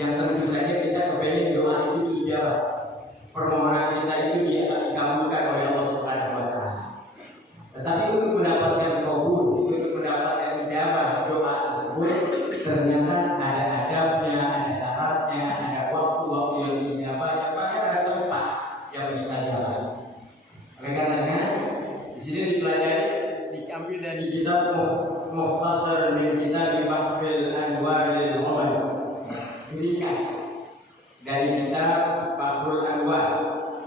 yang tentu saja kita kepengen doa itu dijawab, permohonan kita itu dikabulkan oleh Allah Subhanahu wa Ta'ala. Tetapi untuk mendapatkan kabul, untuk mendapatkan ijabah doa tersebut, ternyata ada adabnya, ada syaratnya, ada waktu-waktu yang diijabah, bahkan ada tempat yang mustajabah. Oleh karenanya, di sini dipelajari, diambil dari kitab Mukhtasar min Kitab Bahbil Anwaril Ulum, diringkas dari kitab Bahbil Anwar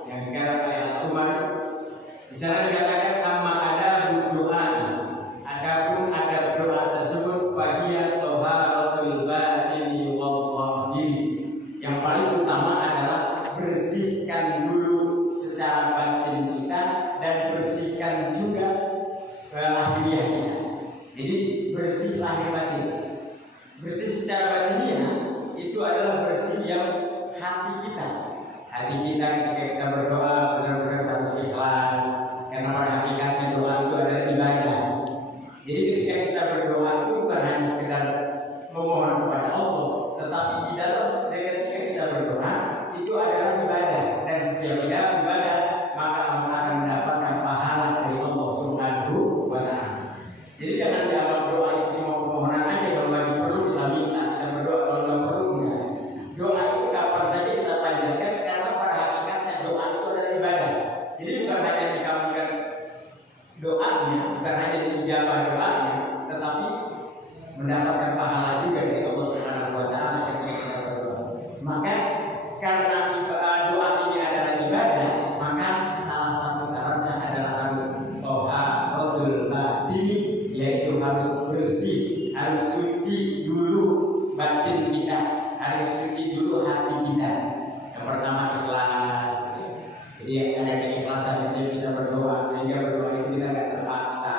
yang dikarang oleh Al-Umar. Di sana dikatakan amma ada doa, adapun ada doa tersebut bagian taharatul batini wal zahiri. Yang paling utama adalah bersihkan dulu secara batin kita dan bersihkan juga lahiriah kita. Jadi bersih lahir batin. Bersih secara batinnya itu adalah bersih yang hati kita. Hati kita ketika kita berdoa benar-benar harus ikhlas, karena pada hakikatnya doa itu adalah ibadah. Jadi ketika kita berdoa itu bukan hanya sekedar memohon kepada Allah, tetapi di dalam ketika kita berdoa itu adalah ibadah, dan setiap ibadah maka akan mendapatkan pahala dari Allah Subhanahu wa Ta'ala. Jadi jangan dianggap doa itu cuma permohonan aja, kalau lagi perlu kita minta, kita berdoa, kalau nggak perlu enggak. Doa itu kapan saja kita panjatkan, karena pada hakikatnya doa itu adalah ibadah. Jadi bukan hanya dikabulkan doanya, bukan hanya dijawab doanya, tetapi mendapatkan pahala juga dari Allah Subhanahu wa Ta'ala ketika kita berdoa. Maka karena doa ini adalah ibadah, maka salah satu syaratnya adalah harus taharatul batin, yaitu harus bersih, harus suci dulu batin kita, harus suci dulu hati kita. Yang pertama ikhlas. Jadi ada keikhlasan ketika kita berdoa, sehingga berdoa itu kita tidak terpaksa.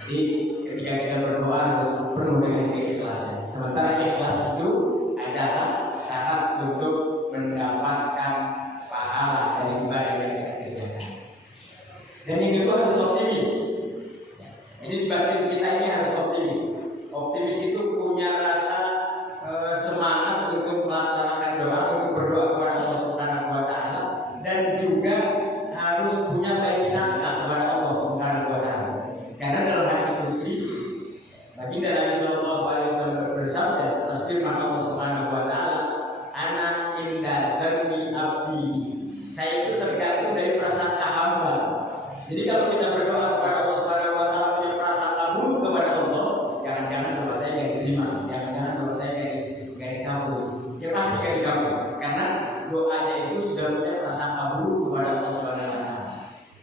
Jadi ketika kita berdoa harus penuh dengan keikhlasan. Sementara ikhlas itu adalah syarat untuk mendapatkan pahala dari ibadah yang kita kerjakan. Dan yang kedua harus optimis. Jadi di batin kita ini harus optimis. Optimis itu punya rasa semangat untuk melaksanakan doa, untuk berdoa kepada Allah Subhanahu wa Ta'ala, dan juga harus punya baik sangka kepada Allah Subhanahu wa Ta'ala. Karena dalam hadis qudsi baginda Nabi sallallahu alaihi wasallam bersabda, "Tasbihna Allah Subhanahu wa Ta'ala, ana inda dzanni abdi." Saya itu tergantung dari prasangka hamba. Jadi kalau kita berdoa kepada Allah Subhanahu wa Ta'ala punya prasangka buruk kepada Allah, jangan-jangan doa saya enggak diterima, jangan-jangan doa saya enggak dikabul. Ya pasti enggak dikabul, karena doanya itu sudah punya prasangka buruk kepada Allah Subhanahu wa Ta'ala.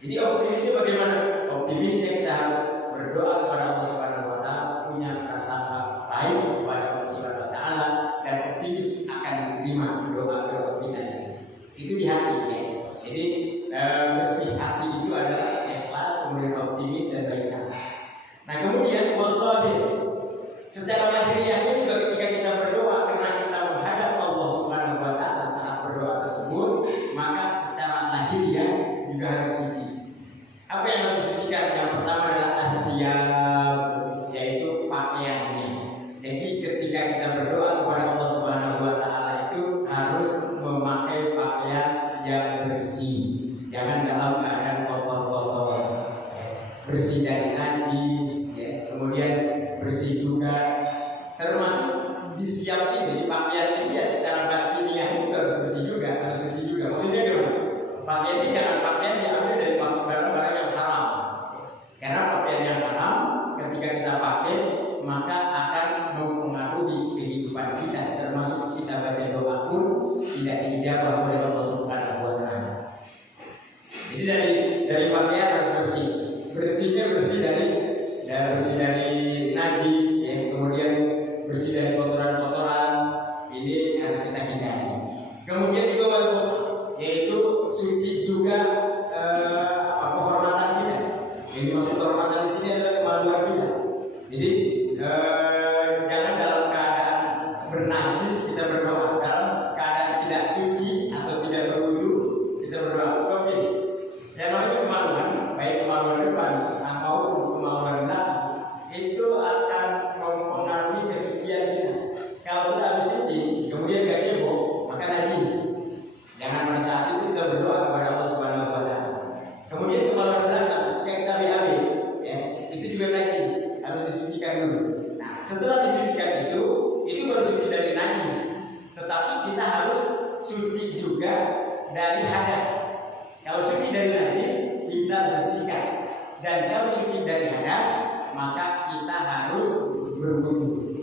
Jadi optimisnya bagaimana? Optimisnya kita harus berdoa kepada Allah Subhanahu wa Ta'ala, punya prasangka baik kepada Allah Subhanahu wa Ta'ala, dan optimis akan diterima doa-doa kita. Itu di hati ya. Jadi bersih hati itu adalah ikhlas, kemudian optimis dan baik sangka. Nah kemudian wasfahir, secara lahiriahnya juga ketika kita berdoa, karena kita menghadap Allah Subhanahu wa Ta'ala saat berdoa tersebut, maka secara lahiriah juga harus suci. Apa yang harus disucikan? Yang pertama adalah asyab, yaitu pakaiannya. Jadi ketika kita berdoa kepada Allah Subhanahu wa Ta'ala itu harus memakai pakaian yang bersih. Jangan dalam keadaan kotor-kotor, bersih dari najis, ya. Kemudian bersih juga, termasuk disiapin. Jadi pakaian ini ya secara batiniah juga harus bersih juga, harus suci juga. Maksudnya gimana? Pakaian ini jangan pakaian diambil dari barang-barang yang haram. Karena pakaian yang haram ketika kita pakai maka akan mempengaruhi kehidupan kita, termasuk kita baca doa pun tidak dijawab oleh Allah Subhanahu wa Ta'ala. Jadi dari pakaian harus bersih. Bersihnya bersih dari najis, ya, kemudian bersih dari kotoran-kotoran. Ini harus kita hindari. Kemudian juga yaitu suci juga kehormatan kita. Yang dimaksud kehormatan di sini adalah kemaluan kita. Jadi jangan dalam keadaan bernajis kita berdoa, dalam keadaan tidak suci atau tidak berwudu kita berdoa. Oke. Yang namanya kemaluan, baik kemaluan depan maupun kemaluan belakang, itu akan mempengaruhi kesucian kita. Kalau kita habis suci, dari hadas. Kalau suci dari najis kita bersihkan, dan kalau suci dari hadas maka kita harus berwudu.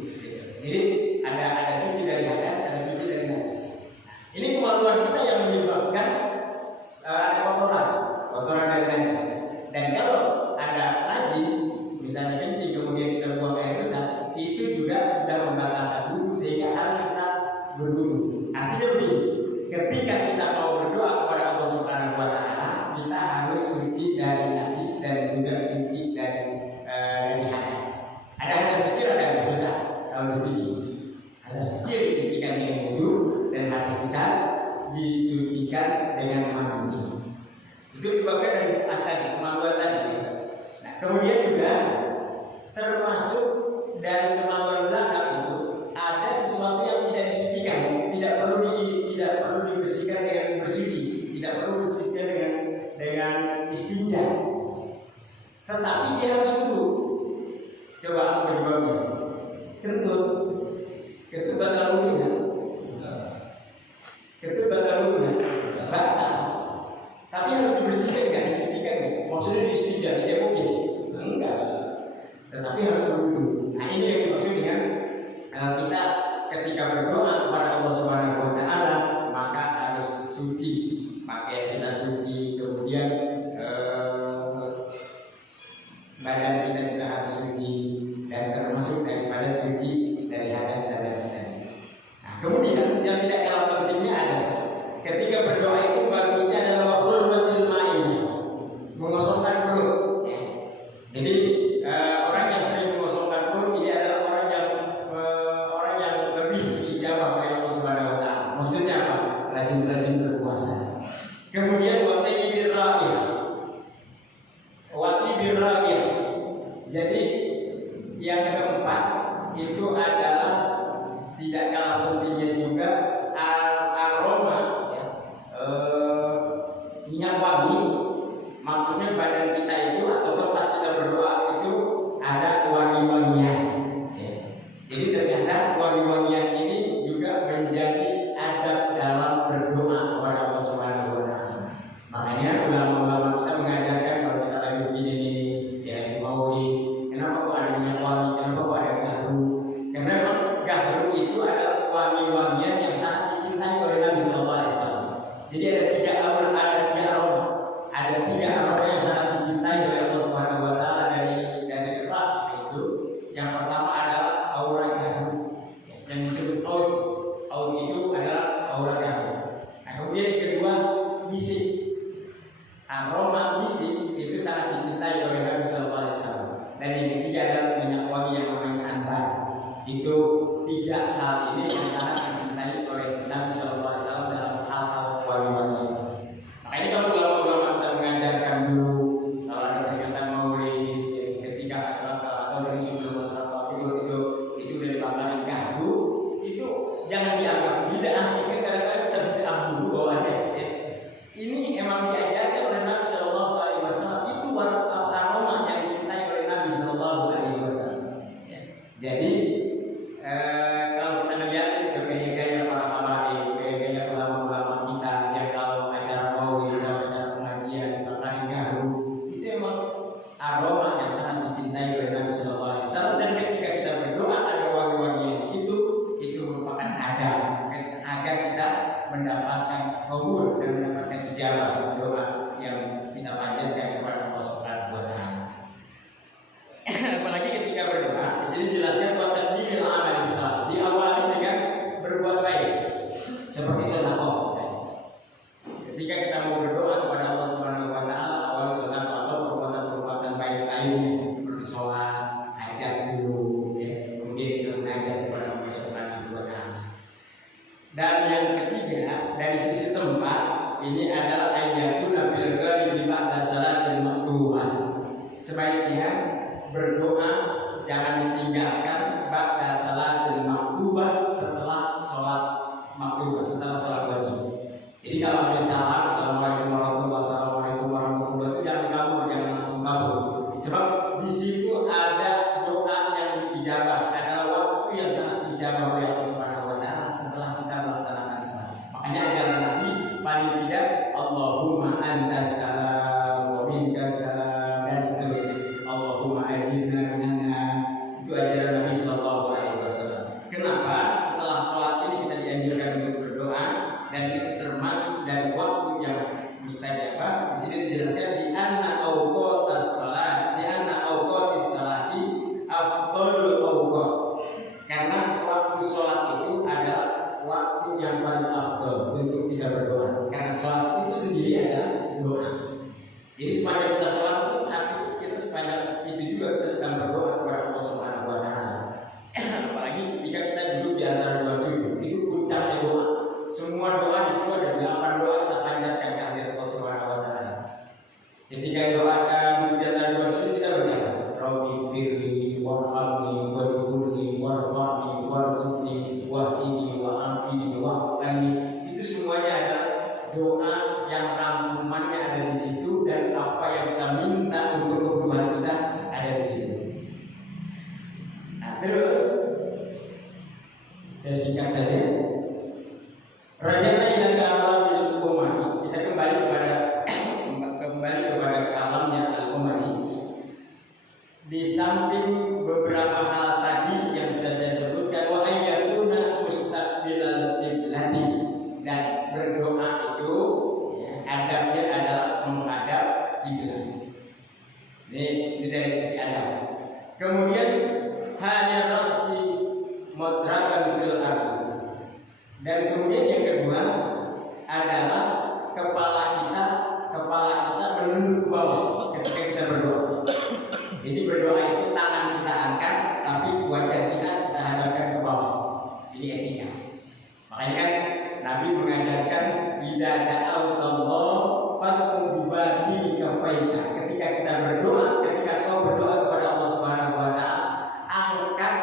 Jadi ada suci dari hadas, ada suci dari najis. Ini kemaluan kita yang menyebabkan ada kotoran dari najis. Dan kalau ada najis, misalnya kencing kemudian kita buang air besar, itu juga sudah membatalkan wudu sehingga harus kita berwudu. Artinya begini, ketika kita mau berdoa kepada Allah Subhanahu wa taala, kita harus suci dari najis dan juga suci dari hadas. Ada hadas kecil, ada hadas besar. Kalau begini, hadas kecil disucikan dengan wudu dan hadas besar disucikan dengan mandi. Itu sebabnya dari tadi kemaluan tadi. Nah, kemudian juga termasuk dari kemaluan belakang itu ada sesuatu yang tidak disucikan, tidak perlu dibersihkan dengan bersuci, tidak perlu dibersihkan dengan istinja, tetapi dia harus wudu. Coba apa penyebabnya? Kentut batal wudu kan? Kentut batal wudu kan? Batal. Tapi harus dibersihkan kan? Disucikan kan? Maksudnya diistinja, dicepokin? Enggak. Tetapi harus berwudu. Nah, ini yang dimaksud dengan kita ketika berdoa kepada Allah Subhanahu wa taala maka harus suci, pakaian kita suci, kemudian badan kita juga harus suci, dan termasuk daripada suci dari hadas dan najis tadi. Nah, kemudian yang tidak kalah pentingnya adalah ketika berdoa itu bagusnya adalah waful ma'in, mengosongkan perut. Jadi orang yang sering mengosongkan perut ini adalah orang yang lebih diijabah oleh Allah Subhanahu wa taala. Maksudnya apa? Rajin-rajin berpuasa. Kemudian wati birra'ir. Jadi yang keempat itu adalah tidak kalah pentingnya juga aroma, ya, minyak wangi. Maksudnya badan kita itu atau tempat kita berdoa itu ada wangi-wangian. Ya. Jadi ternyata wangi-wangian ini juga menjadi adab dalam berdoa kepada Allah Subhanahu wa taala. Makanya ulama-ulama kita mengajarkan kalau kita lagi begini nih, ya maulid, kenapa kok ada minyak wangi, kenapa kok ada gahru? Karena memang gahru itu adalah wangi-wangian yang sangat dicintai oleh Nabi Sallallahu Alaihi Wasallam. Jadi ada tiga aroma, yang sangat dicintai oleh Allah Subhanahu wa taala dari Arab itu. Yang pertama adalah aura gahru, yang disebut aur itu adalah aura gahru. Nah, kemudian yang kedua misik. Aroma misik itu sangat dicintai oleh Nabi Sallallahu Alaihi Wasallam. Dan yang ketiga adalah minyak wangi yang namanya anbar. Itu tiga hal ini yang sangat dicintai oleh Nabi Sallallahu Alaihi Wasallam dalam hal-hal wangi-wangi. Makanya kalau ulama-ulama kita mengajarkan dulu kalau ada peringatan maulid ketika asraka atau dari sebelum asraka itu dari bakaran gahru, itu jangan dianggap bid'ah. Kadang-kadang kita bid'ah dulu bawaannya. Ini emang diajarkan oleh Nabi Sallallahu Alaihi Wasallam. Itu aroma yang dicintai oleh Nabi Sallallahu Alaihi Wasallam. Jadi kalau kita lihat itu gaya-gaya para habaib, gaya-gaya ulama-ulama kita yang kalau acara maulid atau acara pengajian bakaran gahru, itu emang aroma yang sangat dicintai oleh Nabi Sallallahu Alaihi Wasallam. Dan ketika kita berdoa ada wangi-wangian itu merupakan adab agar kita mendapatkan kabul dan mendapatkan ijabah doa yang kita panjatkan kepada Allah Subhanahu wa taala. Apalagi ketika berdoa, di sini jelaskan bahwa taqdimil amal salih diawali dengan berbuat baik seperti sedekah. Ketika kita mau berdoa kepada Allah Subhanahu wa taala, awal sedekah atau perbuatan baik lainnya seperti sholat, hajat dulu, ya. Kemudian kita mengajak kepada Allah Subhanahu wa taala. Dan yang ketiga dari sisi tempat ini adalah ayatun bil ghalibi ba'da salatil maktubah. Sebaiknya berdoa jangan ditinggalkan ba'da salatil maktubah, setelah sholat maktubah, setelah sholat wajib. Jadi kalau ada salam, assalamualaikum warahmatullahi itu jangan kabur, jangan langsung kabur. Sebab di situ ada doa yang diijabah, adalah waktu yang sangat diijabah oleh Allah Subhanahu wa taala setelah kita melaksanakan salat. Makanya ajaran Nabi paling tidak Jadi sepanjang kita sholat itu kita sepanjang itu juga kita sedang berdoa kepada Allah Subhanahu Wa Taala. Apalagi ketika kita duduk di antara dua sujud, itu puncaknya doa. Semua doa di situ ada 8 doa kita panjatkan ke hadirat Allah Subhanahu Wa Taala. Ketika doa duduk di antara dua sujud kita berkata, Rabbi firli warhamni wadhkurni warfa'ni warzuqni wahdini wa'afini wa'afani. Itu semuanya adalah doa yang rangkumannya ada di situ dan apa yang kita minta untuk kebutuhan kita ada di situ. Nah, terus saya singkat saja. Rajana ila kalamil qamari. Kita kembali kepada kalamnya al-qamari. Di samping beberapa hal tadi yang sudah saya sebutkan, wa ayyakuna mustaqbilal qiblati, dan berdoa itu adabnya adalah menghadap kiblat. Ini dari sisi adab. Kemudian hanya ra'si mudrakan bil ardi. Dan kemudian yang kedua adalah kepala kita menunduk ke bawah ketika kita berdoa. Jadi berdoa itu tangan kita angkat, tapi wajah kita hadapkan ke bawah. Ini etika. Makanya kan Nabi mengajarkan idza da'awtallah faqul bibadi kafaika. Ketika kita berdoa, ketika kau berdoa kepada Allah Subhanahu Wa Taala, angkat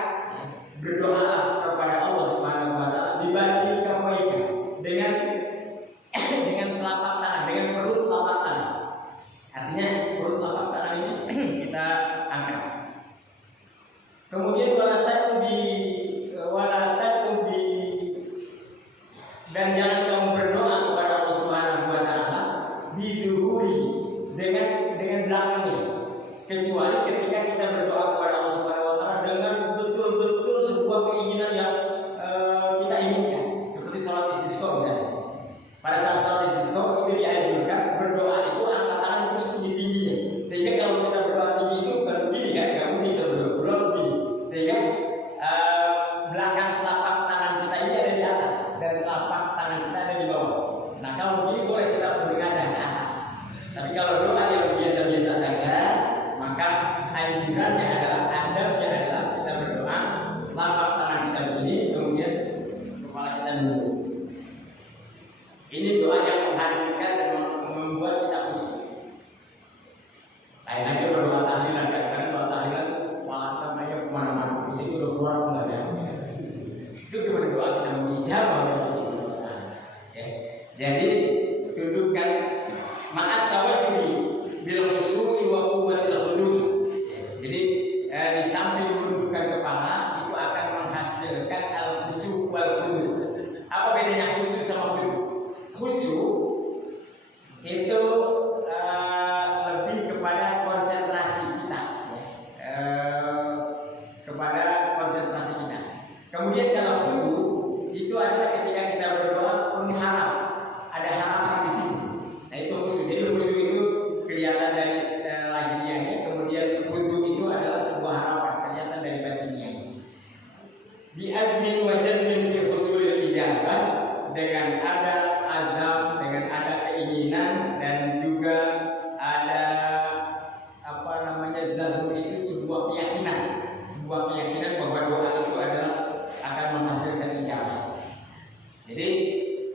berdoalah kepada Allah Subhanahu Wa Taala bibadi kafaika dengan telapak tangan, dengan perut telapak tangan. Artinya perut telapak tangan ini kita angkat. Kemudian dan jangan kamu berdoa kepada Allah Subhanahu Wa Taala biduhuri dengan belakangnya, kecuali ketika kita berdoa kepada Allah Subhanahu Wa Taala dengan betul-betul sebuah keinginan yang kita inginkan, seperti sholat istisqa misalnya. Pada saat sholat istisqa itu dianjurkan berdoa itu angkat tangan terus tinggi-tingginya, sehingga kalau kita berdoa tinggi itu bukan begini kan, nggak mungkin kita berdoa begini, sehingga belakang telapak tangan kita ini ada di atas dan telapak tangan kita ada di bawah. Nah kalau begini boleh kita beribadah ke atas. Tapi kalau doa yang biasa-biasa saja, maka anjurannya adalah, adabnya adalah kita berdoa telapak tangan kita begini, kemudian kepala kita nunduk. Ini doa yang menghadirkan dan membuat kita khusyuk. Lain lagi berdoa tahlilan, karena doa tahlilan malah namanya kemana-mana, di situ udah keluar kemana. Itu gimana doa kita mengijabah Allah Subhanahu Wa Taala. Jadi tundukkan ma'at tawaddu'i bil khusyu'i wa quwwatil khudu'. Jadi di samping menundukkan kepala itu akan menghasilkan al khusyuk wal khudu'. Apa bedanya khusyuk sama khudu'? Khusyuk itu lebih kepada konsentrasi kita, kepada konsentrasi kita. Kemudian kalau khudu itu adalah ketika kita berdoa penuh harap, ada harapan di sini. Nah itu khusyuk. Jadi khusyuk itu kelihatan dari lahiriahnya, kemudian khudu itu adalah sebuah harapan, kelihatan dari batinnya. Di azmin wa jazmin bi khusyul ijabah, dengan ada azam, dengan ada keinginan, dan juga ada zazm itu sebuah keyakinan bahwa doa itu adalah akan menghasilkan ijabah. Jadi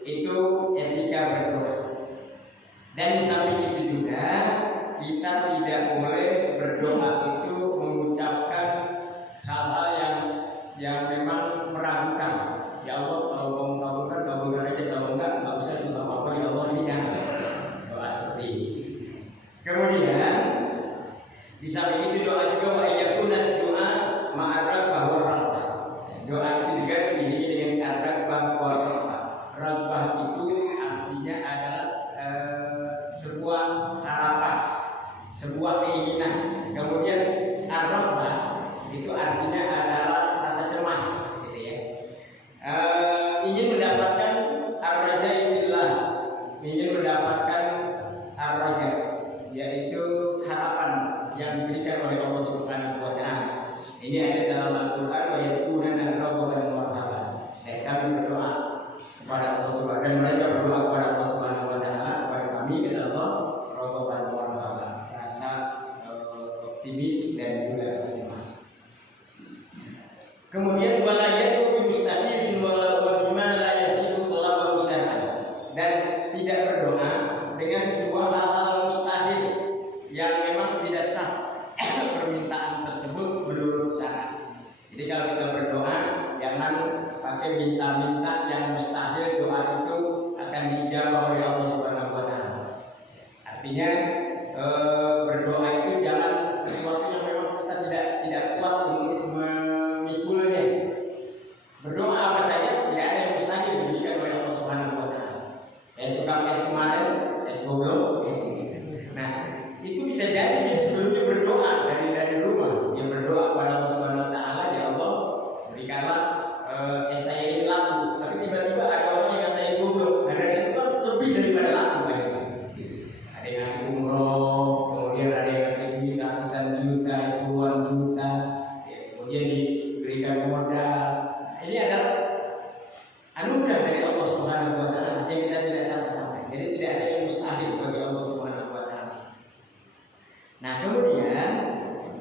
itu etika berdoa. Dan di samping itu juga kita tidak boleh berdoa itu mengucapkan hal-hal yang memang meragukan. Ya Allah, kalau kamu kabulkan aja, kalau enggak usah juga apa-apa, ya Allah, ini jangan doa seperti ini. Kemudian di samping itu doa juga wa yakuna doa ma'ar-raghbah wa rahbah. Doa itu juga diiringi dengan ar-raghbah wa rahbah. Raghbah itu artinya adalah sebuah harapan, sebuah keinginan. Kemudian ar-raghbah itu artinya adalah rasa cemas, gitu ya. Ingin mendapatkan ar-raja' billah, ingin mendapatkan ar-raja', yaitu harapan yang diberikan oleh Allah Subhanahu Wa Taala. Ini ada dalam Al-Quran, wa yad'unana raghaban wa rahaban. Dan kami berdoa kepada Allah Subhanahu, dan mereka berdoa kepada Allah Subhanahu Wa Taala, kepada kami kata Allah, raghaban wa rahaban. minta-minta yang mustahil, doa itu akan dijawab oleh Allah Subhanahu wa taala. Artinya berdoa itu jangan sesuatu yang memang kita tidak kuat untuk memikulnya. Berdoa apa saja tidak ada yang mustahil diberikan oleh Allah Subhanahu wa taala. Kayak tukang es kemarin, es goblok. Nah, itu bisa jadi dia sebelumnya berdoa dari rumah. Dia berdoa kepada Allah Subhanahu wa taala, ya Allah, berikanlah es saya ini laku. Tapi tiba-tiba ada orang yang ngatain goblok. Nah, dari situ kan lebih daripada laku kayaknya. Ada yang ngasih umroh, kemudian ada yang ngasih duit ratusan juta, puluhan juta, kemudian diberikan modal. Ini adalah anugerah dari Allah Subhanahu wa taala yang kita tidak sampai-sampai. Jadi tidak ada yang mustahil bagi Allah Subhanahu wa taala. Nah, kemudian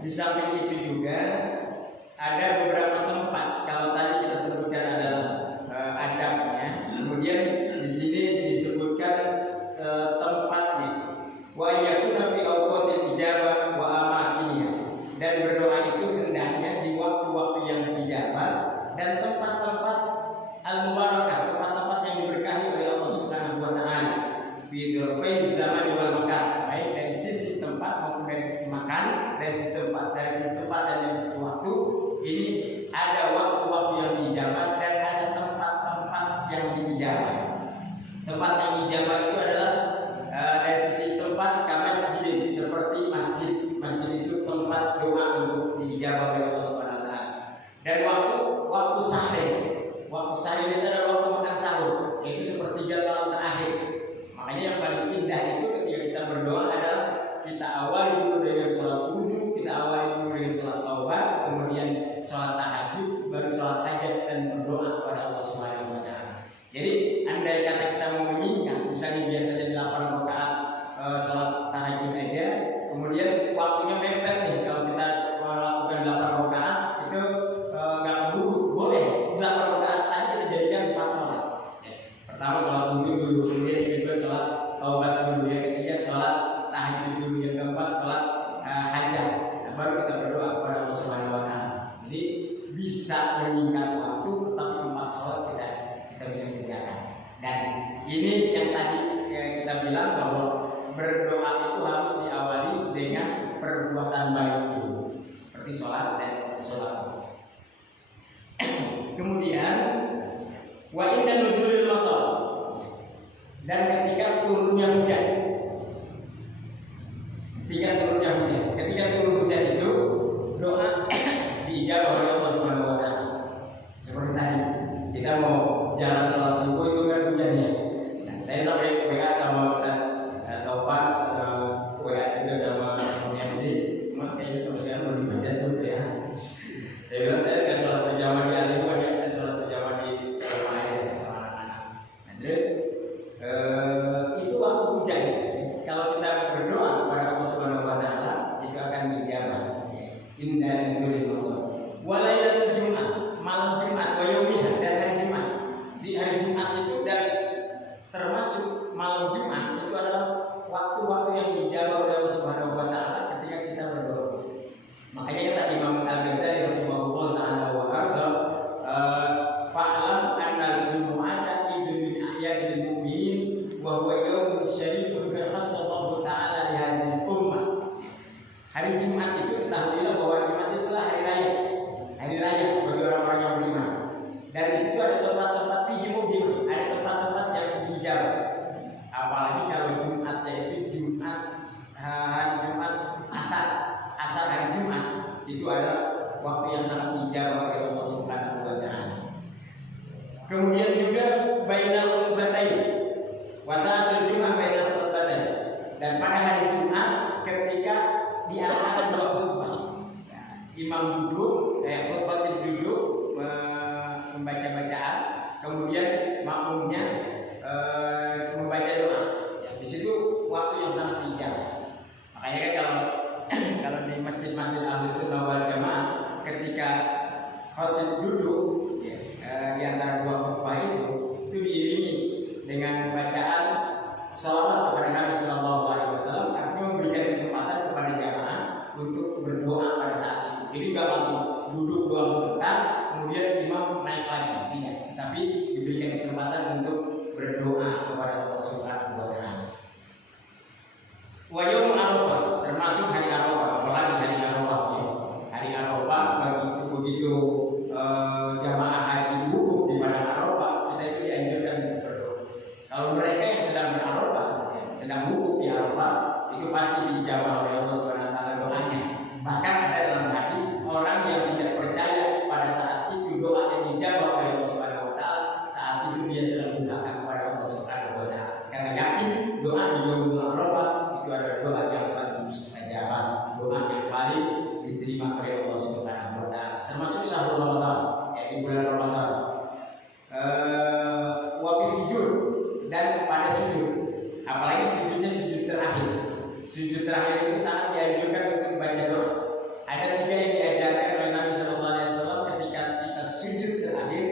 di samping itu juga ada beberapa tempat. Kalau tadi kita sebutkan adalah adabnya, kemudian di sini disebutkan tempatnya. Wa yakuna fi awqatil ijabah wa amakiniha. Dan berdoa itu hendaknya di waktu-waktu yang dijabah dan tempat-tempat al-mubarakah, tempat-tempat yang diberkahi oleh Allah Subhanahu wa taala. Fi dzurfai zaman wal makan, baik dari sisi tempat maupun dari sisi makan, dari sisi tempat dan dari sisi waktu. Ini ada waktu-waktu yang dijabah dan ada tempat-tempat yang dijabah. Tempat yang dijabah itu adalah dari sisi tempat masjid, seperti masjid. Masjid itu tempat doa untuk dijabah oleh Allah Subhanahu wa taala. Dan waktu sahur. Waktu sahur itu adalah waktu makan sahur, yaitu sepertiga malam terakhir. Makanya yang paling indah itu ketika kita berdoa adalah kita awali dulu dengan sholat wudhu, kita awali dulu dengan sholat taubat, kemudian sholat tahajud, baru sholat hajat dan berdoa kepada Allah Subhanahu wa taala. Jadi andai kata kita mau menyingkat, misalnya biasanya 8 rakaat sholat tahajud aja, kemudian waktunya mepet nih, kalau kita melakukan 8 rakaat itu nggak keburu, boleh 8 rakaat tadi kita jadikan 4 sholat. Pertama sholat wudhu dulu, kemudian yang kedua sholat taubat dulu, yang ketiga sholat tahajud dulu, yang keempat sholat hajat. Nah, baru kita berdoa kepada Allah Subhanahu wa taala. Jadi bisa menyingkat waktu, tetapi 4 sholat kita bisa kerjakan. Dan ini yang tadi kita bilang bahwa berdoa itu harus diawali dengan perbuatan baik dulu, seperti sholat dan sholat. Kemudian wa inda nuzulil matar, dan ketika turunnya hujan. Ketika turun hujan itu doa diijabah oleh Allah Subhanahu wa taala. Seperti tadi kita mau jalan sholat subuh itu kan hujannya. Nah, saya sampai WA sama Ustaz Taufan, WA juga sama yang ini, cuma kayaknya sampai sekarang belum dibaca dulu ya. Saya bilang saya nggak sholat berjamaah di Al-Ikhwan, saya sholat berjamaah di rumah aja sama anak-anak. Nah, terus itu waktu hujan. Kalau kita berdoa kepada Allah Subhanahu wa taala, itu akan dijabah. Indah nuzulil matar. Walailatul Jumat, malam Jumat, wa yaumiha, dan hari Jumat. Di hari Jumat itu dan termasuk malam Jumat itu adalah waktu-waktu yang dijabah oleh Allah Subhanahu wa taala ketika kita berdoa. Makanya kata Imam Al-Ghazali rahimahullah taala wa arda, fa'lam anna al-jumu'ata idun min a'yadil mu'minin wa huwa yaumun syarifun khassa Allah taala li hadhihi ummah. Hari Jumat itu ketahuilah bahwa Jumat itulah hari raya. Hari raya bagi orang-orang yang beriman. Dan di situ ada tempat-tempat fihi, ada tempat-tempat yang dijabah. Apalagi kalau Jumatnya itu Jumat hari Jumat asar hari Jumat, itu adalah waktu yang sangat dijabah oleh Allah Subhanahu wa taala. Kemudian juga bainal khutbatain, wasaatul Jumat bainal khutbatain, dan pada hari Jumat ketika di antara dua khutbah, imam duduk, khutbah duduk membaca bacaan, kemudian makmumnya membaca doa. Ya, di situ waktu yang sangat dijabah. Makanya kan kalau di masjid-masjid Ahlus Sunnah wal Jamaah, ketika khatib duduk di antara dua khutbah itu diiringi dengan bacaan shalawat kepada Nabi Sallallahu Alaihi Wasallam, artinya memberikan kesempatan kepada jamaah untuk berdoa pada saat itu. Jadi nggak langsung duduk doang sebentar, kemudian imam naik lagi, tidak. Tapi diberikan kesempatan untuk berdoa kepada Allah Subhanahu wa taala. Wa yaumul Arafah, termasuk hari Arafah, apalagi hari Arafah ya. Hari Arafah begitu jamaah haji wukuf di padang Arafah, kita itu dianjurkan untuk berdoa. Kalau mereka yang sedang berarafah, sedang wukuf di Arafah, itu pasti dijawab oleh Allah Subhanahu wa taala doanya. Bahkan ada dalam hadis orang yang tidak percaya pada saat itu doa yang dijawab oleh Allah Subhanahu wa taala, saat itu dia sedang menggunakan kepada Allah Subhanahu wa taala. Karena yakin doa di yaumul Arafah itu adalah doa yang paling mustajab, doa yang paling diterima oleh Allah Subhanahu wa taala. Termasuk sahur Ramadan, di bulan Ramadan. Wa sujud dan pada sujud. Apalagi sujudnya sujud terakhir. Sujud terakhir itu saat dianjurkan untuk baca doa. Ada 3 yang diajarkan oleh Nabi Shallallahu Alaihi Wasallam ketika kita sujud terakhir,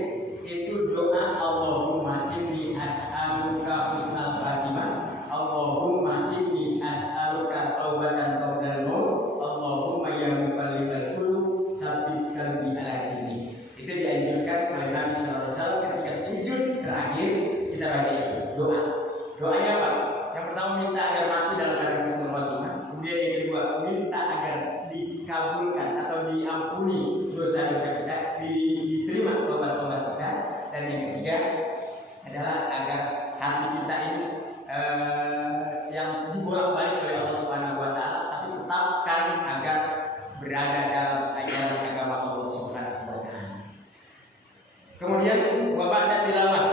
itu doa Allahumma inni as'aluka husnal khatimah, Allahumma inni as'aluka taubatan qabla al-maut, Allahumma ya muqallibal qulub tsabbit qalbi ala dinik. Itu dianjurkan oleh Nabi Shallallahu Alaihi Wasallam ketika sujud terakhir kita baca itu doa. Doanya apa? Yang pertama minta agar mati dalam keadaan husnul khatimah. Kemudian yang kedua minta agar dikabulkan atau diampuni dosa-dosa kita, diterima tobat-tobat kita. Dan yang ketiga adalah agar hati kita ini yang dibolak-balik oleh Allah Subhanahu wa taala, tapi tetapkan agar berada dalam ajaran agama Allah Subhanahu wa taala. Kemudian ba'da tilawah.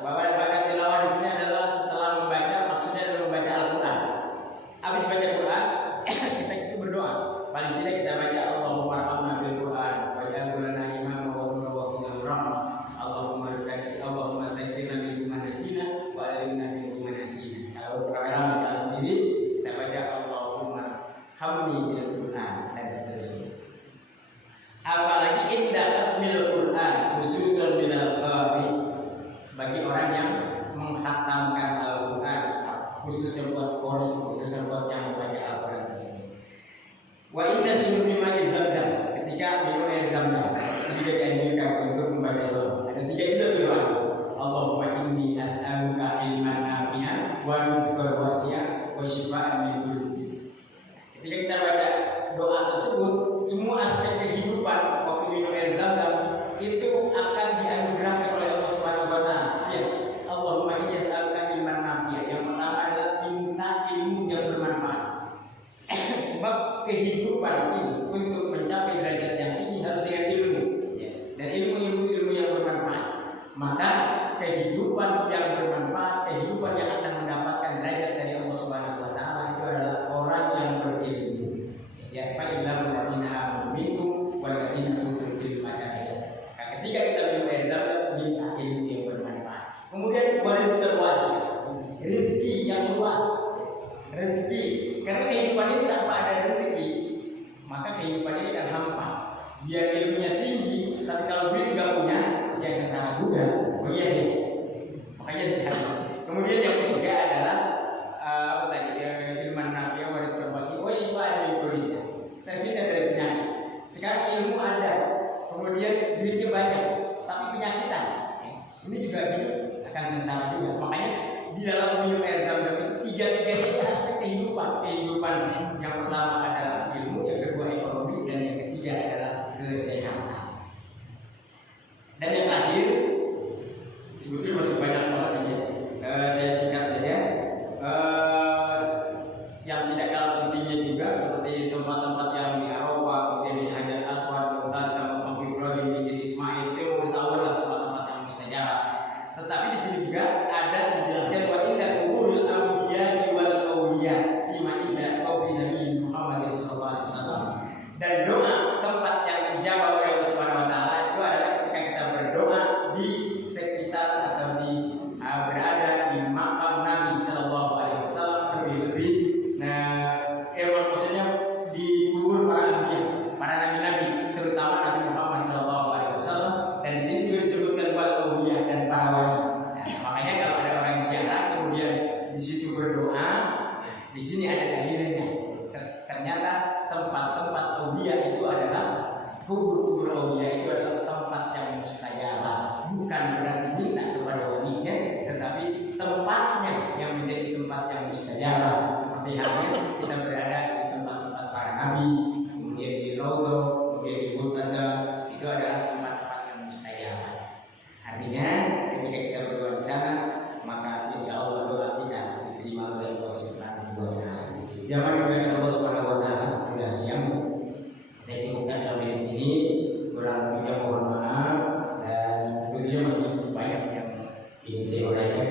Ba'da tilawah di sini adalah setelah membaca, maksudnya adalah membaca Al-Qur'an. Habis baca Quran, kita itu berdoa. Paling tidak kita baca Allahumma arhamna bil Qur'an waj'alhu lana imaman wa nuran wa qina rahmah. Allahumma zakkirna min ma nasina wa alimna min ma nasina. Kalau rame-rame kita sendiri, kita baca Allahumma hamni bil Qur'an dan seterusnya. Apalagi indah khatmil Qur'an khususan minal qari, bagi orang yang menghatamkan Al-Qur'an, khususnya buat qari, khususnya buat yang membaca Al-Qur'an tersebut. Wa inna syurbi ma'i Zamzam, ketika minum air Zamzam juga dianjurkan untuk membaca doa. Ada 3 itu doa. Allahumma inni as'aluka ilman nafi'an wa rizqan wasi'an wa shifaa'an min kulli daa. Ketika kita baca doa tersebut, semua aspek kehidupan waktu minum air Zamzam itu akan dianugerahkan oleh Allah Subhanahu wa taala. Ya, Allahumma inni as'aluka ilman nafi'an. Yang pertama adalah minta ilmu yang bermanfaat. Sebab kehidupan ini untuk mencapai derajat yang tinggi harus dengan ilmu, ya. Dan ilmu yang bermanfaat. Maka kehidupan yang bermanfaat, kehidupan yang akan mendapatkan derajat dari Allah Subhanahu wa taala itu adalah orang yang berilmu. Ya, fa illal ladina amanu minkum wal ladina utul ilma darajat. Ketika kita minum air Zamzam, minta ilmu yang bermanfaat. Kemudian rizqan wasi'an, rezeki yang luas. Rezeki, karena kehidupan ini tanpa ada rezeki, maka kehidupan ini akan hampa. Biar ilmunya tinggi, tapi kalau duit nggak punya, ya sengsara juga. Oh iya sih, makanya sehat. Kemudian yang ketiga adalah ilman nafi'an wa rizqan wasi'an wa shifaa'an min kulli daa. Terhindar dari penyakit. Sekarang ilmu ada, kemudian duitnya banyak, tapi penyakitan, ini juga hidup akan sengsara juga. Makanya di dalam minum air Zamzam itu 3-tiganya itu aspek kehidupan. Kehidupan yang pertama adalah ilmu, yang kedua ekonomi, dan yang ketiga adalah kesehatan. Dan yang terakhir, sebetulnya masih banyak banget ini. Saya singkat saja. Yang tidak kalah pentingnya juga seperti tempat-tempat yang di Arafah, kemudian di Hajar Aswad, Mu'tazam, Maqam Ibrahim, Masjid Ismail, itu udah tahu lah tempat-tempat yang mustajab. Tetapi di sini juga ada dijelaskan wa inna quburul anbiya wal awliya sima inda qauli Nabi Muhammad sallallahu alaihi wasallam. Dan doa tempat yang dijawab oleh Allah Subhanahu wa taala itu adalah ketika kita berdoa di sekitar atau di berada di makam Nabi sallallahu alaihi wasallam, lebih-lebih maksudnya di kubur para anbiya, para nabi-nabi, terutama Nabi Muhammad sallallahu alaihi wasallam. Dan di sini juga disebutkan wal awliya dan para wali. Makanya kalau ada orang ziarah kemudian di situ berdoa, di sini ada dalilnya. Ternyata tempat-tempat awliya itu adalah kubur ingin saya uraikan